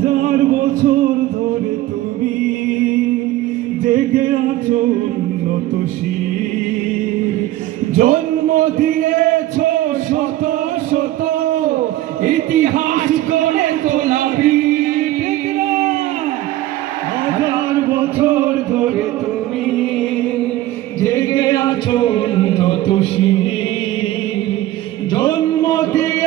হাজার বছর ধরে তুমি জেগে আছো উন্নত জন্ম দিয়েছ শত শত, ইতিহাস করে তোলাবি হাজার বছর ধরে তুমি জেগে আছো উন্নত জন্ম দিয়ে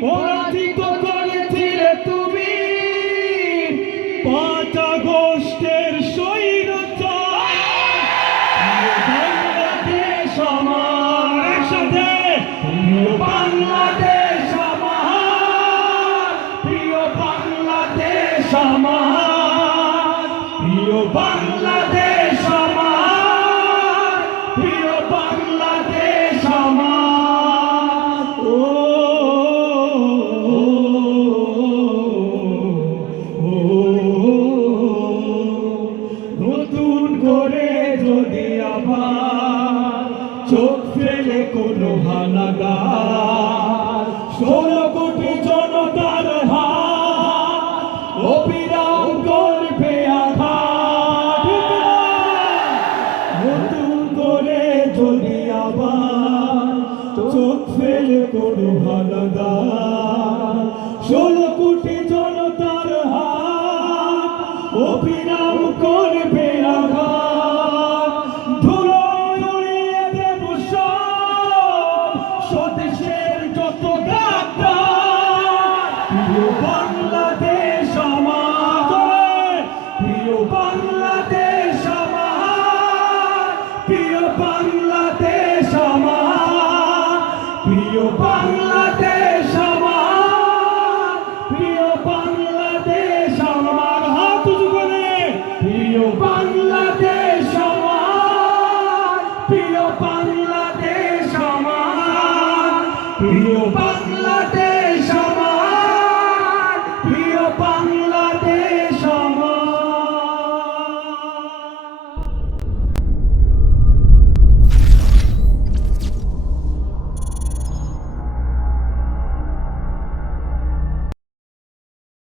পরাজিত করেছিলে তুমি। পাঁচ আগস্টের স্বৈরচার। বাংলাদেশ আমার। একসাথে। বাংলাদেশ আমার। প্রিয় বাংলাদেশ আমার। প্রিয় বাংলাদেশ আমার। বাংলাদেশ ফেলে কোনো হানাদার। ষোলো কোটি জনতার হাত করবে নতুন করে যদি আবার চোখ ফেলে কোনো হানাদার। ষোলো কোটি জন your body.